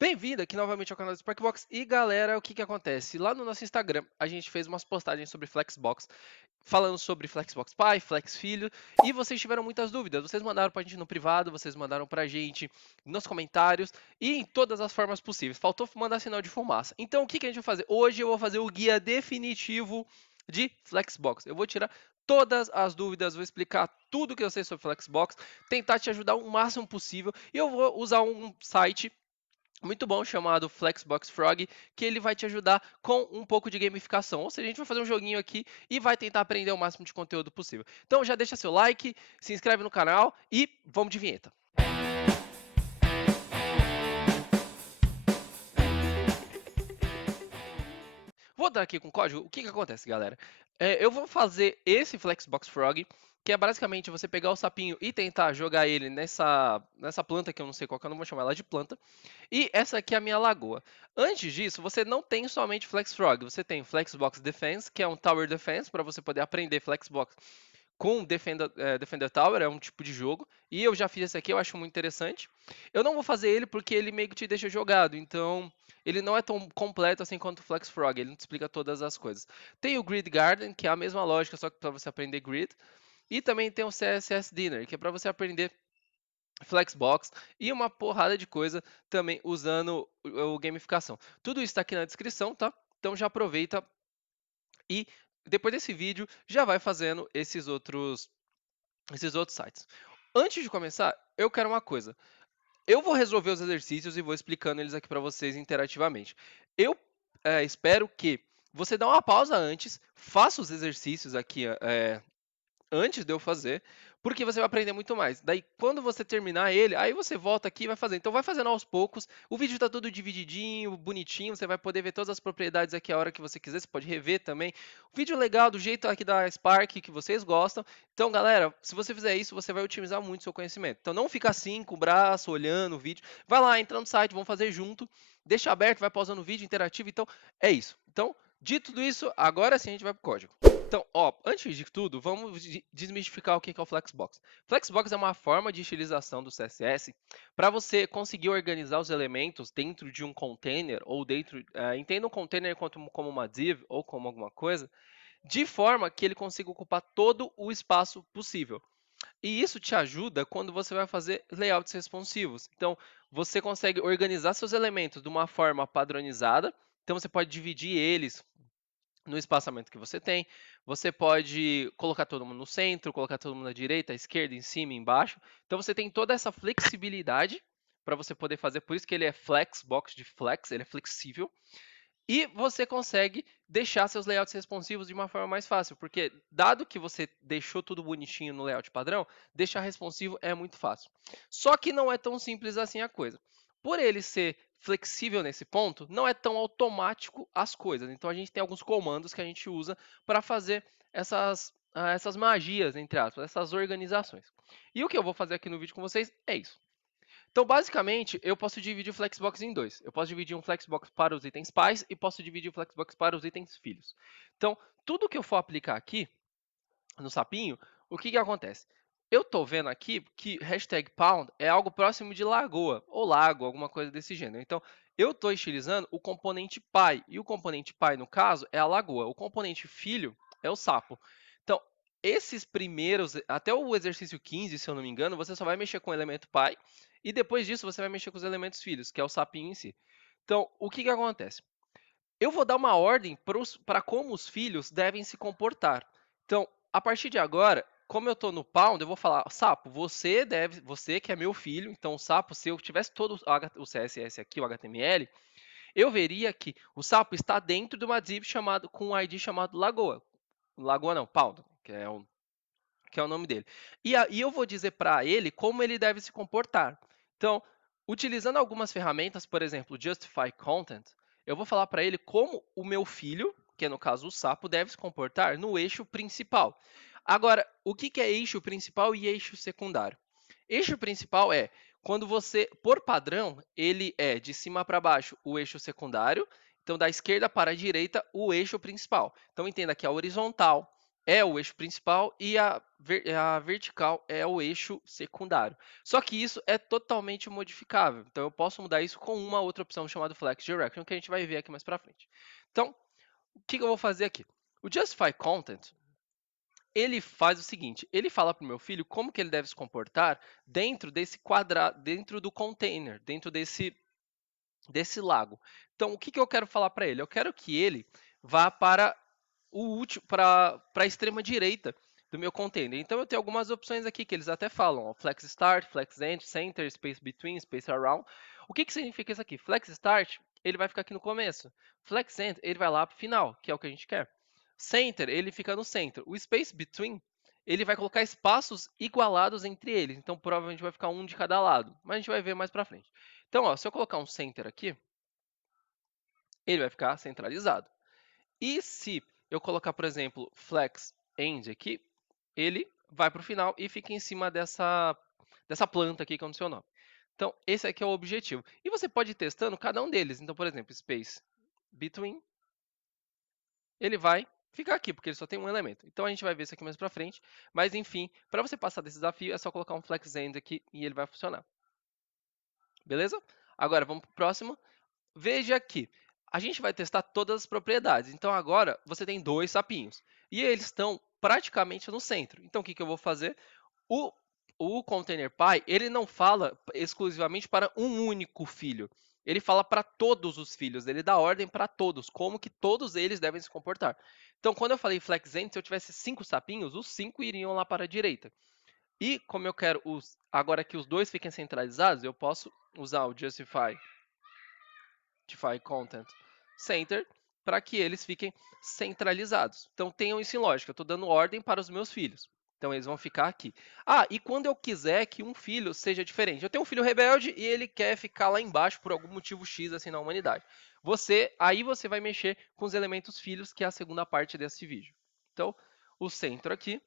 Bem-vindo aqui novamente ao canal do Sparkbox. E galera, o que que acontece? Lá no nosso Instagram, a gente fez umas postagens sobre Flexbox, falando sobre Flexbox Pai, Flex Filho, e vocês tiveram muitas dúvidas. Vocês mandaram pra gente no privado, vocês mandaram pra gente nos comentários e em todas as formas possíveis. Faltou mandar sinal de fumaça. Então, o que que a gente vai fazer? Hoje eu vou fazer o guia definitivo de Flexbox. Eu vou tirar todas as dúvidas, vou explicar tudo que eu sei sobre Flexbox, tentar te ajudar o máximo possível, e eu vou usar um site muito bom chamado Flexbox Frog, que ele vai te ajudar com um pouco de gamificação. Ou seja, a gente vai fazer um joguinho aqui e vai tentar aprender o máximo de conteúdo possível. Então já deixa seu like, se inscreve no canal e vamos de vinheta. Vou dar aqui com código. O que que acontece, galera? Eu vou fazer esse Flexbox Frog, que é basicamente você pegar o sapinho e tentar jogar ele nessa planta, que eu não sei qual que eu não vou chamar ela de planta. E essa aqui é a minha lagoa. Antes disso, você não tem somente Flex Frog, você tem Flexbox Defense, que é um Tower Defense, para você poder aprender Flexbox com Defender Tower, é um tipo de jogo. E eu já fiz esse aqui, eu acho muito interessante. Eu não vou fazer ele porque ele meio que te deixa jogado, então ele não é tão completo assim quanto o Flex Frog, ele não te explica todas as coisas. Tem o Grid Garden, que é a mesma lógica, só que para você aprender Grid. E também tem o CSS Dinner, que é para você aprender Flexbox e uma porrada de coisa também usando o gamificação. Tudo isso está aqui na descrição, tá? Então já aproveita e depois desse vídeo já vai fazendo esses outros sites. Antes de começar, eu quero uma coisa. Eu vou resolver os exercícios e vou explicando eles aqui para vocês interativamente. Eu espero que você dê uma pausa antes, faça os exercícios aqui antes de eu fazer, porque você vai aprender muito mais. Daí, quando você terminar ele, aí você volta aqui e vai fazer. Então, vai fazendo aos poucos. O vídeo está todo divididinho, bonitinho. Você vai poder ver todas as propriedades aqui a hora que você quiser. Você pode rever também. O vídeo legal, do jeito aqui da Spark que vocês gostam. Então, galera, se você fizer isso, você vai otimizar muito o seu conhecimento. Então, não fica assim, com o braço, olhando o vídeo. Vai lá, entra no site, vamos fazer junto. Deixa aberto, vai pausando o vídeo interativo. Então, é isso. Então, dito tudo isso, agora sim a gente vai para o código. Então, ó, antes de tudo, vamos desmistificar o que é o Flexbox. Flexbox é uma forma de utilização do CSS para você conseguir organizar os elementos dentro de um container ou dentro, entenda um container como uma div ou como alguma coisa, de forma que ele consiga ocupar todo o espaço possível. E isso te ajuda quando você vai fazer layouts responsivos. Então, você consegue organizar seus elementos de uma forma padronizada. Então, você pode dividir eles no espaçamento que você tem. Você pode colocar todo mundo no centro, colocar todo mundo na direita, à esquerda, em cima, embaixo. Então você tem toda essa flexibilidade para você poder fazer. Por isso que ele é Flexbox de flex, ele é flexível. E você consegue deixar seus layouts responsivos de uma forma mais fácil, porque dado que você deixou tudo bonitinho no layout padrão, deixar responsivo é muito fácil. Só que não é tão simples assim a coisa. Por ele ser flexível nesse ponto, não é tão automático as coisas. Então a gente tem alguns comandos que a gente usa para fazer essas magias, entre aspas, essas organizações. E o que eu vou fazer aqui no vídeo com vocês é isso. Então, basicamente, eu posso dividir o Flexbox em dois. Eu posso dividir um Flexbox para os itens pais e posso dividir o Flexbox para os itens filhos. Então, tudo que eu for aplicar aqui no sapinho, o que que acontece? Eu estou vendo aqui que #pound é algo próximo de lagoa, ou lago, alguma coisa desse gênero. Então, eu estou estilizando o componente pai, e o componente pai, no caso, é a lagoa. O componente filho é o sapo. Então, esses primeiros, até o exercício 15, se eu não me engano, você só vai mexer com o elemento pai, e depois disso você vai mexer com os elementos filhos, que é o sapinho em si. Então, o que que acontece? Eu vou dar uma ordem para como os filhos devem se comportar. Então, a partir de agora, como eu estou no Pound, eu vou falar, Sapo, você que é meu filho, então, Sapo, se eu tivesse todo o CSS aqui, o HTML, eu veria que o Sapo está dentro de uma div com um ID chamado Lagoa. Lagoa não, Pound, que é o nome dele. E aí eu vou dizer para ele como ele deve se comportar. Então, utilizando algumas ferramentas, por exemplo, Justify Content, eu vou falar para ele como o meu filho, que é no caso o sapo, deve se comportar no eixo principal. Agora, o que é eixo principal e eixo secundário? Eixo principal é quando você, por padrão, ele é de cima para baixo o eixo secundário, então da esquerda para a direita o eixo principal. Então entenda que a horizontal é o eixo principal e a vertical é o eixo secundário. Só que isso é totalmente modificável. Então eu posso mudar isso com uma outra opção chamada Flex Direction, que a gente vai ver aqui mais para frente. Então, o que eu vou fazer aqui? O Justify Content, ele faz o seguinte, ele fala para o meu filho como que ele deve se comportar dentro desse quadrado, dentro do container, dentro desse lago. Então, o que eu quero falar para ele? Eu quero que ele vá para para a extrema direita do meu container. Então eu tenho algumas opções aqui que eles até falam, ó, Flex Start, Flex End, Center, Space Between, Space Around. O que significa isso aqui? Flex Start, ele vai ficar aqui no começo. Flex End, ele vai lá para o final, que é o que a gente quer. Center, ele fica no centro. O Space Between, ele vai colocar espaços igualados entre eles. Então provavelmente vai ficar um de cada lado, mas a gente vai ver mais para frente. Então, ó, se eu colocar um Center aqui, ele vai ficar centralizado. E se eu colocar, por exemplo, flex end aqui, ele vai para o final e fica em cima dessa planta aqui que é o seu nome. Então, esse aqui é o objetivo. E você pode ir testando cada um deles. Então, por exemplo, space between, ele vai ficar aqui, porque ele só tem um elemento. Então, a gente vai ver isso aqui mais para frente. Mas, enfim, para você passar desse desafio, é só colocar um flex end aqui e ele vai funcionar. Beleza? Agora, vamos para o próximo. Veja aqui, a gente vai testar todas as propriedades. Então agora você tem dois sapinhos e eles estão praticamente no centro. Então o que eu vou fazer? O, o container pi, ele não fala exclusivamente para um único filho. Ele fala para todos os filhos, ele dá ordem para todos, como que todos eles devem se comportar. Então, quando eu falei flexend, se eu tivesse 5 sapinhos, os 5 iriam lá para a direita. E como eu quero agora que os dois fiquem centralizados, eu posso usar o justify Content Center para que eles fiquem centralizados. Então tenham isso em lógica, eu estou dando ordem para os meus filhos. Então eles vão ficar aqui. Ah, e quando eu quiser que um filho seja diferente? Eu tenho um filho rebelde e ele quer ficar lá embaixo por algum motivo X assim na humanidade. Aí você vai mexer com os elementos filhos, que é a segunda parte desse vídeo. Então, o centro aqui.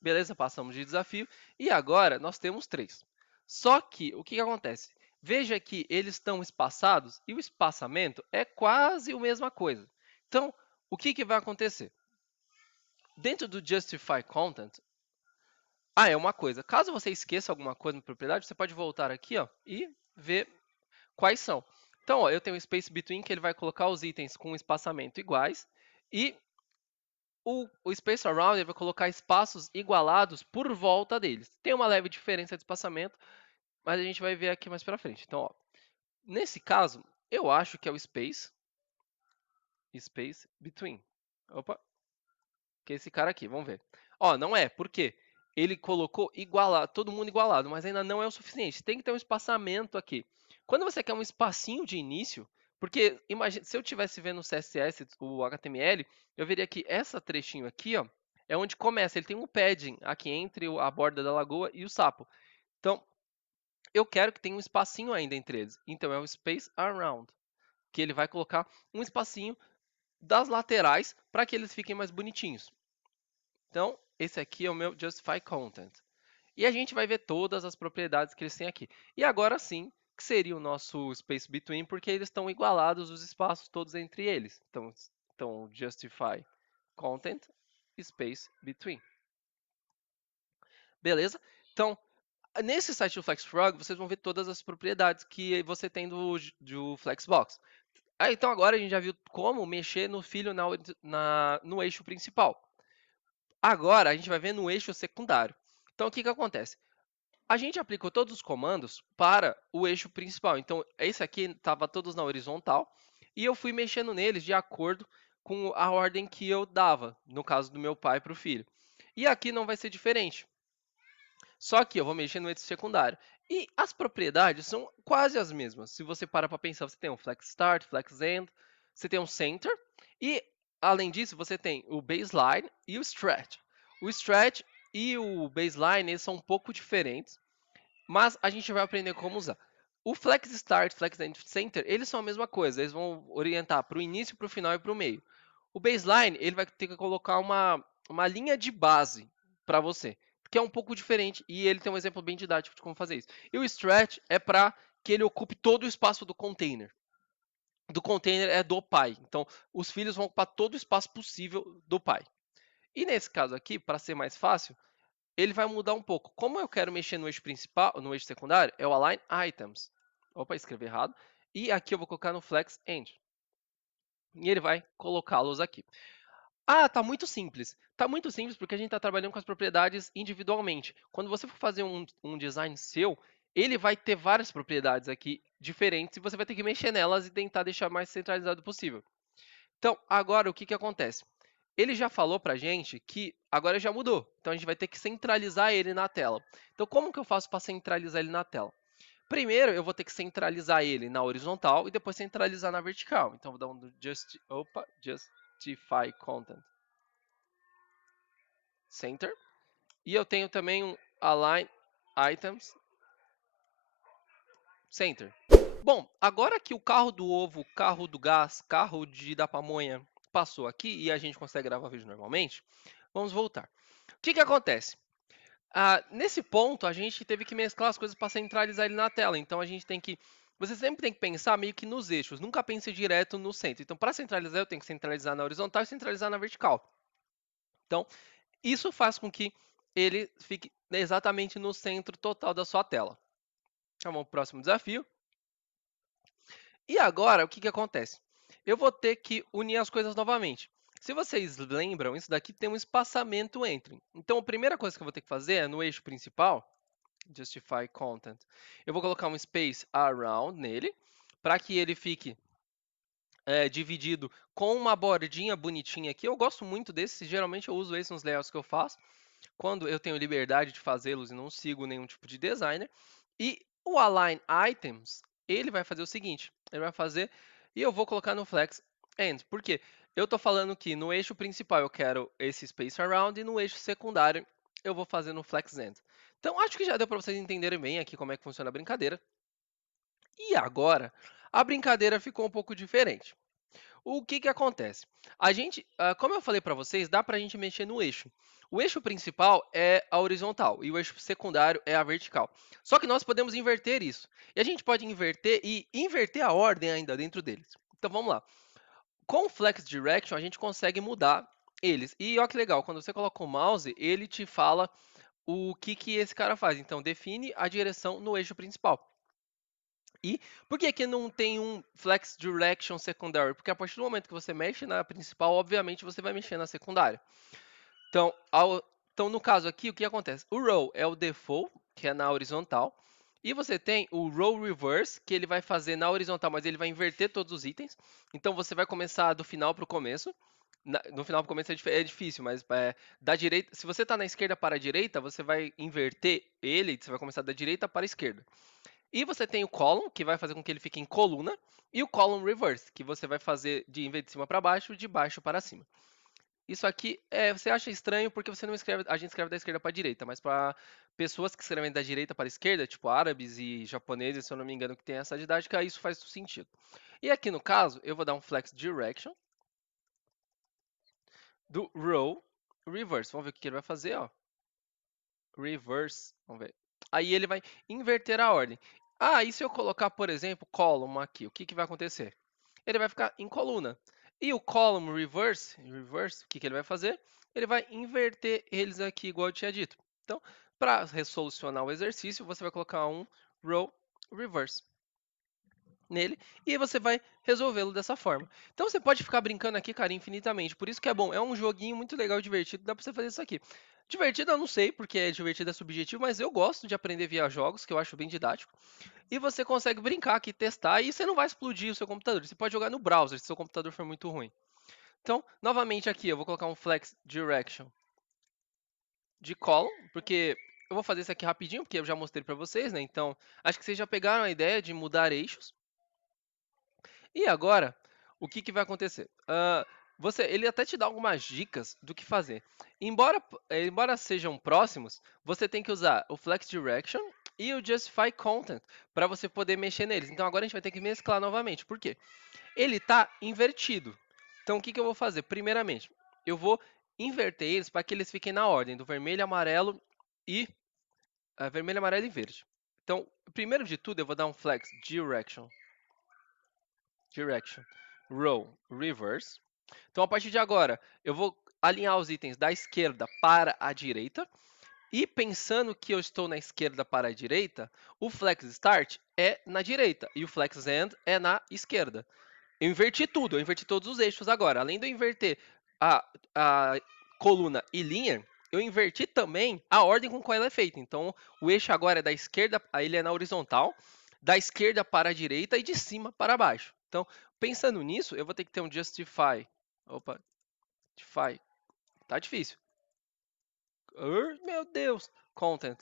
Beleza, passamos de desafio. E agora nós temos 3. Só que o que acontece? Veja que eles estão espaçados e o espaçamento é quase a mesma coisa. Então, o que vai acontecer? Dentro do Justify Content, é uma coisa. Caso você esqueça alguma coisa na propriedade, você pode voltar aqui ó, e ver quais são. Então, ó, eu tenho o Space Between, que ele vai colocar os itens com espaçamento iguais. E o Space Around ele vai colocar espaços igualados por volta deles. Tem uma leve diferença de espaçamento, mas a gente vai ver aqui mais para frente. Então, ó, nesse caso, eu acho que é o Space Between. Opa, que é esse cara aqui, vamos ver. Ó, não é, por quê? Ele colocou igualado, todo mundo igualado, mas ainda não é o suficiente. Tem que ter um espaçamento aqui. Quando você quer um espacinho de início, porque imagina, se eu tivesse vendo o CSS, o HTML, eu veria que essa trechinho aqui, ó, é onde começa. Ele tem um padding aqui entre a borda da lagoa e o sapo. Então, eu quero que tenha um espacinho ainda entre eles. Então, é o space around, que ele vai colocar um espacinho das laterais para que eles fiquem mais bonitinhos. Então, esse aqui é o meu Justify Content. E a gente vai ver todas as propriedades que eles têm aqui. E agora sim, que seria o nosso Space Between, porque eles estão igualados os espaços todos entre eles. Então Justify Content, Space Between. Beleza? Então, nesse site do FlexFrog, vocês vão ver todas as propriedades que você tem do Flexbox. Então agora a gente já viu como mexer no filho no eixo principal. Agora a gente vai ver no eixo secundário. Então o que acontece? A gente aplicou todos os comandos para o eixo principal. Então esse aqui estava todos na horizontal e eu fui mexendo neles de acordo com a ordem que eu dava, no caso do meu pai para o filho. E aqui não vai ser diferente. Só que eu vou mexer no eixo secundário. E as propriedades são quase as mesmas. Se você parar para pensar, você tem um flex start, flex end, você tem um center e além disso você tem o baseline e o stretch. O stretch e o baseline eles são um pouco diferentes, mas a gente vai aprender como usar. O flex start, flex end, center, eles são a mesma coisa. Eles vão orientar para o início, para o final e para o meio. O baseline ele vai ter que colocar uma linha de base para você, que é um pouco diferente e ele tem um exemplo bem didático de como fazer isso. E o stretch é para que ele ocupe todo o espaço do container. Do container é do pai. Então, os filhos vão ocupar todo o espaço possível do pai. E nesse caso aqui, para ser mais fácil, ele vai mudar um pouco. Como eu quero mexer no eixo principal, no eixo secundário, é o Align Items. Opa, escrevi errado. E aqui eu vou colocar no Flex End. E ele vai colocá-los aqui. Ah, tá muito simples. Tá muito simples porque a gente está trabalhando com as propriedades individualmente. Quando você for fazer um design seu, ele vai ter várias propriedades aqui diferentes e você vai ter que mexer nelas e tentar deixar mais centralizado possível. Então, agora o que, que acontece? Ele já falou pra gente que agora já mudou. Então a gente vai ter que centralizar ele na tela. Então como que eu faço para centralizar ele na tela? Primeiro eu vou ter que centralizar ele na horizontal e depois centralizar na vertical. Então vou dar um justify content center. E eu tenho também um align items center. Bom, agora que o carro do ovo, carro do gás, carro da pamonha passou aqui e a gente consegue gravar vídeo normalmente, vamos voltar. O que, que acontece? Nesse ponto, a gente teve que mesclar as coisas para centralizar ele na tela. Então, a gente tem que... Você sempre tem que pensar meio que nos eixos. Nunca pense direto no centro. Então, para centralizar, eu tenho que centralizar na horizontal e centralizar na vertical. Então, isso faz com que ele fique exatamente no centro total da sua tela. Então, vamos para o próximo desafio. E agora, o que, que acontece? Eu vou ter que unir as coisas novamente. Se vocês lembram, isso daqui tem um espaçamento entre. Então, a primeira coisa que eu vou ter que fazer é no eixo principal, justify content, eu vou colocar um space around nele, para que ele fique dividido com uma bordinha bonitinha aqui. Eu gosto muito desse, geralmente eu uso esse nos layouts que eu faço, quando eu tenho liberdade de fazê-los e não sigo nenhum tipo de designer. E o align items, ele vai fazer o seguinte, ele vai fazer, e eu vou colocar no flex end, por quê? Eu estou falando que no eixo principal eu quero esse space around e no eixo secundário eu vou fazer no flex end. Então acho que já deu para vocês entenderem bem aqui como é que funciona a brincadeira. E agora, a brincadeira ficou um pouco diferente. O que, que acontece? A gente, como eu falei para vocês, dá para a gente mexer no eixo. O eixo principal é a horizontal e o eixo secundário é a vertical. Só que nós podemos inverter isso. E a gente pode inverter e inverter a ordem ainda dentro deles. Então vamos lá. Com o Flex Direction a gente consegue mudar eles. E olha que legal, quando você coloca o mouse, ele te fala o que, que esse cara faz. Então define a direção no eixo principal. E por que que não tem um Flex Direction secundário? Porque a partir do momento que você mexe na principal, obviamente você vai mexer na secundária. Então, então no caso aqui, o que acontece? O row é o default, que é na horizontal. E você tem o row reverse, que ele vai fazer na horizontal, mas ele vai inverter todos os itens. Então você vai começar do final para o começo. No final para o começo é difícil, mas da direita, se você está na esquerda para a direita, você vai inverter ele, você vai começar da direita para a esquerda. E você tem o column, que vai fazer com que ele fique em coluna, e o column reverse, que você vai fazer em vez de cima para baixo, de baixo para cima. Isso aqui você acha estranho porque você não escreve, a gente escreve da esquerda para a direita, mas para pessoas que escrevem da direita para a esquerda, tipo árabes e japoneses, se eu não me engano, que tem essa didática, isso faz sentido. E aqui no caso, eu vou dar um flex direction do row reverse. Vamos ver o que ele vai fazer, ó. Reverse, vamos ver. Aí ele vai inverter a ordem. E se eu colocar, por exemplo, column aqui, o que, que vai acontecer? Ele vai ficar em coluna. E o column reverse, o que, que ele vai fazer? Ele vai inverter eles aqui, igual eu tinha dito. Então, para resolucionar o exercício, você vai colocar um row reverse nele e você vai resolvê-lo dessa forma. Então você pode ficar brincando aqui, cara, infinitamente. Por isso que é bom. É um joguinho muito legal, divertido. Dá pra você fazer isso aqui. Divertido eu não sei, porque divertido é subjetivo, mas eu gosto de aprender via jogos, que eu acho bem didático. E você consegue brincar aqui, testar, e você não vai explodir o seu computador. Você pode jogar no browser, se o seu computador for muito ruim. Então, novamente aqui, eu vou colocar um Flex Direction de column, porque eu vou fazer isso aqui rapidinho, porque eu já mostrei para vocês, né? Então, acho que vocês já pegaram a ideia de mudar eixos. E agora, o que, que vai acontecer? Ele até te dá algumas dicas do que fazer. Embora sejam próximos, você tem que usar o Flex Direction e o Justify Content para você poder mexer neles. Então agora a gente vai ter que mesclar novamente. Por quê? Ele está invertido. Então o que, que eu vou fazer? Primeiramente, eu vou inverter eles para que eles fiquem na ordem do vermelho, amarelo e vermelho, amarelo e verde. Então, primeiro de tudo, eu vou dar um Flex Direction row reverse. Então, a partir de agora, eu vou alinhar os itens da esquerda para a direita. E pensando que eu estou na esquerda para a direita, o flex start é na direita e o flex end é na esquerda. Eu inverti tudo, eu inverti todos os eixos agora. Além de eu inverter a coluna e linha, eu inverti também a ordem com qual ela é feita. Então, o eixo agora é da esquerda, ele é na horizontal, da esquerda para a direita e de cima para baixo. Então, pensando nisso, eu vou ter que ter um justify. Opa, justify. Tá difícil. Meu Deus. Content.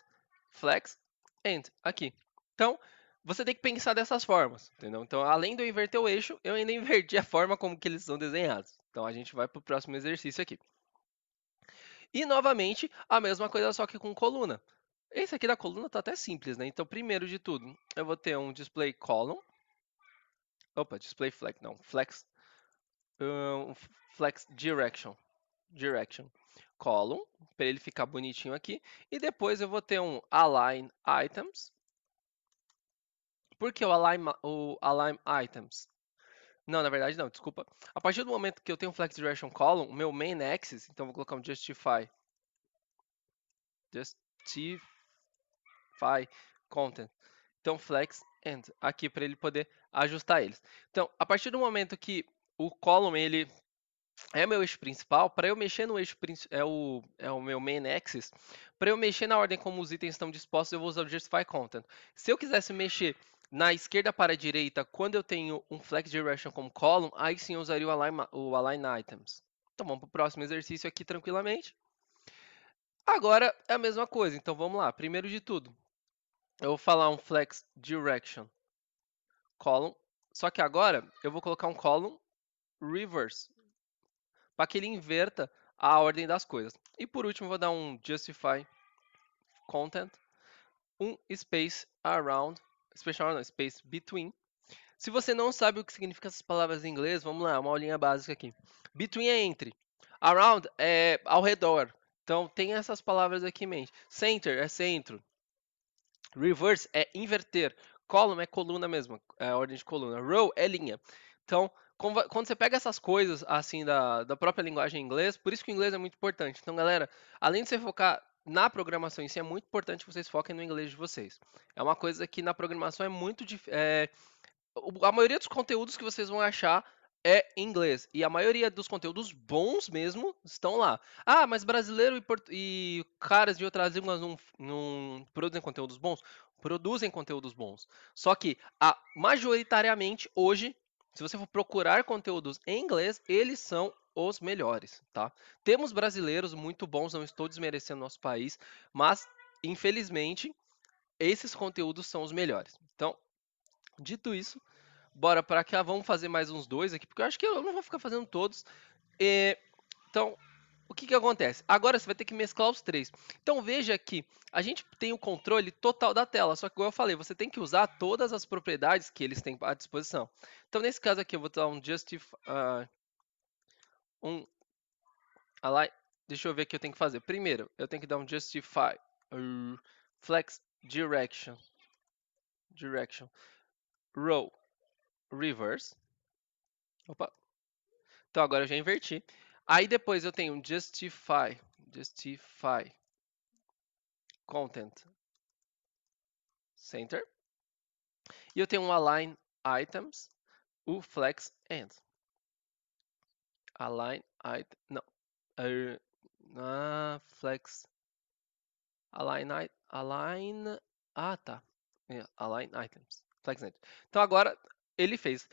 Flex. End. Aqui. Então, você tem que pensar dessas formas, entendeu? Então, além de eu inverter o eixo, eu ainda inverti a forma como que eles são desenhados. Então, a gente vai para o próximo exercício aqui. E, novamente, a mesma coisa, só que com coluna. Esse aqui da coluna tá até simples, né? Então, primeiro de tudo, eu vou ter um display column. Opa, display flex, não. Flex. Flex direction. Direction. Column, para ele ficar bonitinho aqui. E depois eu vou ter um align items. Por que o align items? Não, na verdade não, desculpa. A partir do momento que eu tenho um flex direction column, o meu main axis, então vou colocar um justify content. Então flex end aqui para ele poder ajustar eles. Então, a partir do momento que o column ele é meu eixo principal, para eu mexer no eixo é o meu main axis, para eu mexer na ordem como os itens estão dispostos, eu vou usar o justify content. Se eu quisesse mexer na esquerda para a direita, quando eu tenho um flex direction como column, aí sim eu usaria o align items. Então vamos para o próximo exercício aqui tranquilamente. Agora é a mesma coisa, então vamos lá. Primeiro de tudo, eu vou falar um flex direction column, só que agora eu vou colocar um column reverse, para que ele inverta a ordem das coisas. E por último, vou dar um justify content, um space around, space between. Se você não sabe o que significa essas palavras em inglês, vamos lá, uma aulinha básica aqui. Between é entre, around é ao redor. Então tem essas palavras aqui em mente. Center é centro, reverse é inverter, column é coluna mesmo, é a ordem de coluna, row é linha. Então, quando você pega essas coisas assim da própria linguagem em inglês, por isso que o inglês é muito importante. Então, galera, além de você focar na programação em si, é muito importante que vocês foquem no inglês de vocês. É uma coisa que na programação é muito difícil. A maioria dos conteúdos que vocês vão achar é em inglês. E a maioria dos conteúdos bons mesmo estão lá. Ah, mas brasileiro e caras de outras línguas não produzem conteúdos bons? Produzem conteúdos bons. Só que, majoritariamente, hoje, se você for procurar conteúdos em inglês, eles são os melhores, tá? Temos brasileiros muito bons, não estou desmerecendo nosso país, mas, infelizmente, esses conteúdos são os melhores. Então, dito isso, bora para cá. Vamos fazer mais uns dois aqui, porque eu acho que eu não vou ficar fazendo todos. Então, o que acontece? Agora você vai ter que mesclar os três. Então veja que a gente tem o controle total da tela, só que igual eu falei, você tem que usar todas as propriedades que eles têm à disposição. Então nesse caso aqui eu vou dar um justify, um align, deixa eu ver o que eu tenho que fazer. Primeiro, eu tenho que dar um justify flex direction row reverse. Opa. Então agora eu já inverti. Aí depois eu tenho um justify content center. E eu tenho um align items, o flex end. Align item, não. Flex align, tá. Align items, flex end. Então agora ele fez.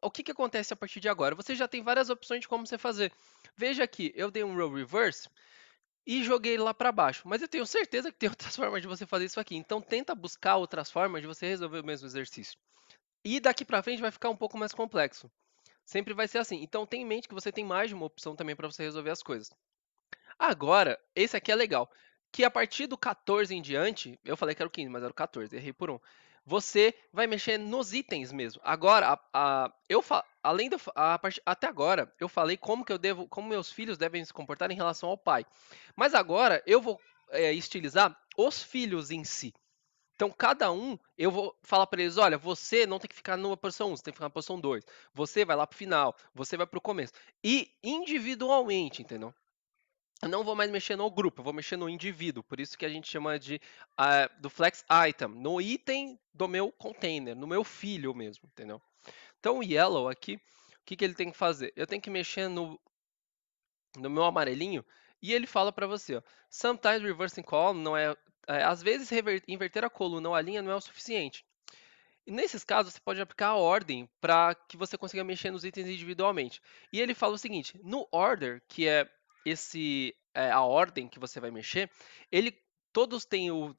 O que acontece a partir de agora? Você já tem várias opções de como você fazer. Veja aqui, eu dei um row reverse e joguei lá para baixo. Mas eu tenho certeza que tem outras formas de você fazer isso aqui. Então tenta buscar outras formas de você resolver o mesmo exercício. E daqui para frente vai ficar um pouco mais complexo. Sempre vai ser assim. Então tenha em mente que você tem mais de uma opção também para você resolver as coisas. Agora, esse aqui é legal. Que a partir do 14 em diante, eu falei que era o 15, mas era o 14, errei por um. Você vai mexer nos itens mesmo. Agora, além do, até agora, eu falei como meus filhos devem se comportar em relação ao pai. Mas agora eu vou estilizar os filhos em si. Então, cada um, eu vou falar para eles, olha, você não tem que ficar numa posição 1, você tem que ficar na posição 2. Você vai lá para o final, você vai para o começo. E individualmente, entendeu? eu não vou mais mexer no grupo, eu vou mexer no indivíduo. Por isso que a gente chama de do flex item, no item do meu container, no meu filho mesmo, entendeu? Então o yellow aqui, o que ele tem que fazer? Eu tenho que mexer no meu amarelinho e ele fala para você, ó, sometimes reversing column não às vezes inverter a coluna ou a linha não é o suficiente. E nesses casos, você pode aplicar a ordem para que você consiga mexer nos itens individualmente. E ele fala o seguinte: no order, que é a ordem que você vai mexer, ele todos têm o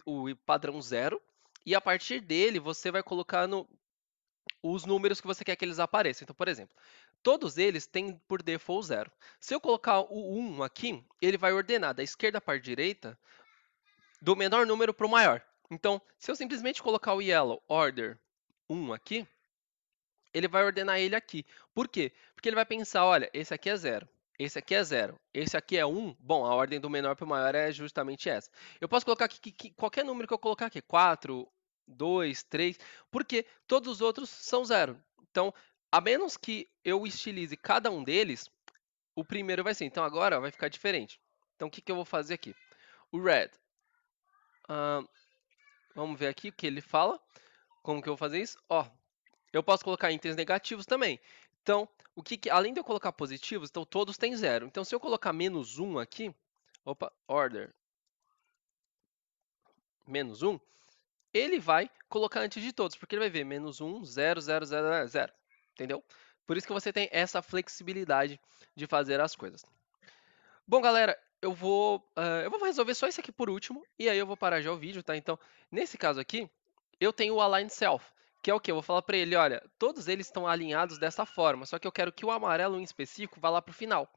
padrão zero e a partir dele você vai colocar os números que você quer que eles apareçam. Então, por exemplo, todos eles têm por default zero. Se eu colocar o 1 aqui, ele vai ordenar da esquerda para a direita do menor número para o maior. Então, se eu simplesmente colocar o yellow order 1 aqui, ele vai ordenar ele aqui. Por quê? Porque ele vai pensar, olha, esse aqui é zero, esse aqui é zero, esse aqui é 1. Bom, a ordem do menor para o maior é justamente essa. Eu posso colocar aqui qualquer número que eu colocar aqui, 4, 2, 3, porque todos os outros são zero. Então, a menos que eu estilize cada um deles, o primeiro vai ser. Então, agora vai ficar diferente. Então, o que eu vou fazer aqui? O red. Vamos ver aqui o que ele fala. Como que eu vou fazer isso? Ó, eu posso colocar itens negativos também. Então, além de eu colocar positivos, então todos têm zero. Então, se eu colocar menos 1 aqui, opa, order menos 1, ele vai colocar antes de todos, porque ele vai ver menos 1, 0, 0, 0, 0. Entendeu? Por isso que você tem essa flexibilidade de fazer as coisas. Bom, galera, eu vou resolver só isso aqui por último, e aí eu vou parar já o vídeo, tá? Então, nesse caso aqui, eu tenho o align self, que é o quê? Eu vou falar para ele, olha, todos eles estão alinhados dessa forma, só que eu quero que o amarelo em específico vá lá para o final.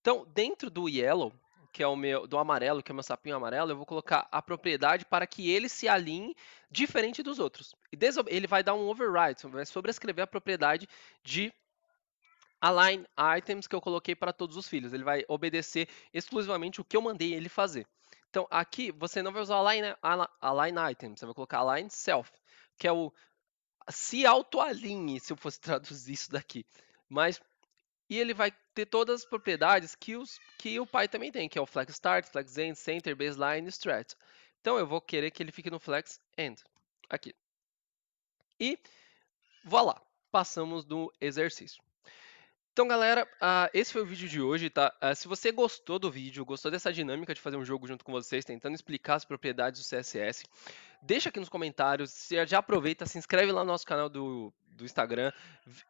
Então, dentro do yellow, que é do amarelo, que é o meu sapinho amarelo, eu vou colocar a propriedade para que ele se alinhe diferente dos outros. E ele vai dar um override, vai sobrescrever a propriedade de align items que eu coloquei para todos os filhos. Ele vai obedecer exclusivamente o que eu mandei ele fazer. Então, aqui você não vai usar align items, você vai colocar align self, que é o se autoalinhe, se eu fosse traduzir isso daqui. E ele vai ter todas as propriedades que o pai também tem, que é o flex start, flex end, center, baseline, strat. Então eu vou querer que ele fique no flex end, aqui. E voilà, passamos no exercício. Então, galera, esse foi o vídeo de hoje, tá? Se você gostou do vídeo, gostou dessa dinâmica de fazer um jogo junto com vocês, tentando explicar as propriedades do CSS, deixa aqui nos comentários, já aproveita, se inscreve lá no nosso canal do Instagram,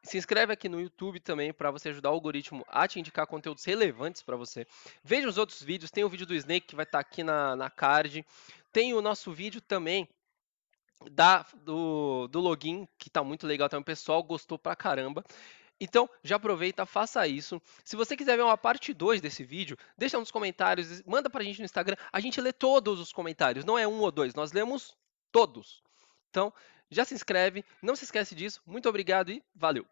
se inscreve aqui no YouTube também para você ajudar o algoritmo a te indicar conteúdos relevantes para você. Veja os outros vídeos, tem o vídeo do Snake que vai estar aqui na card, tem o nosso vídeo também do login, que está muito legal também, o pessoal gostou pra caramba. Então, já aproveita, faça isso. Se você quiser ver uma parte 2 desse vídeo, deixa nos comentários, manda pra gente no Instagram. A gente lê todos os comentários, não é um ou dois, nós lemos todos. Então, já se inscreve, não se esquece disso. Muito obrigado e valeu!